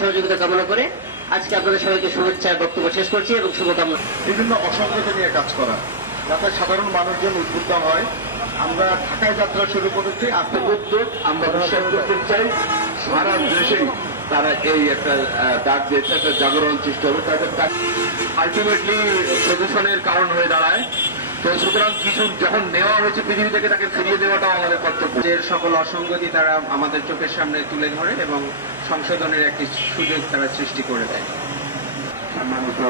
সহযোগিতা কামনা করে আজকে আপনাদের সবাইকে শুভেচ্ছা বক্তব্য শেষ করছি এবং শুভকামনা। বিভিন্ন অসংগতি নিয়ে কাজ করা যাতে সাধারণ মানুষজন উদ্বুদ্ধ হয়। আমরা ঢাকায় যাত্রা শুরু করেছি। আজকের উদ্যোগ আমরা বিশ্বাস করতে চাই সারা দেশেই তারা এই একটা ডাক দিয়েছে, একটা জাগরণ সৃষ্টি হবে। তাদের আলটিমেটলি প্রদূষণের কারণ হয়ে দাঁড়ায়। তো সুতরাং কিছু যখন নেওয়া হয়েছে পৃথিবী থেকে তাকে ফিরিয়ে দেওয়াটাও আমাদের কর্তব্য। এর সকল অসঙ্গতি তারা আমাদের চোখের সামনে তুলে ধরে এবং সংশোধনের একটি সুযোগ তারা সৃষ্টি করে দেয়। সম্মানিত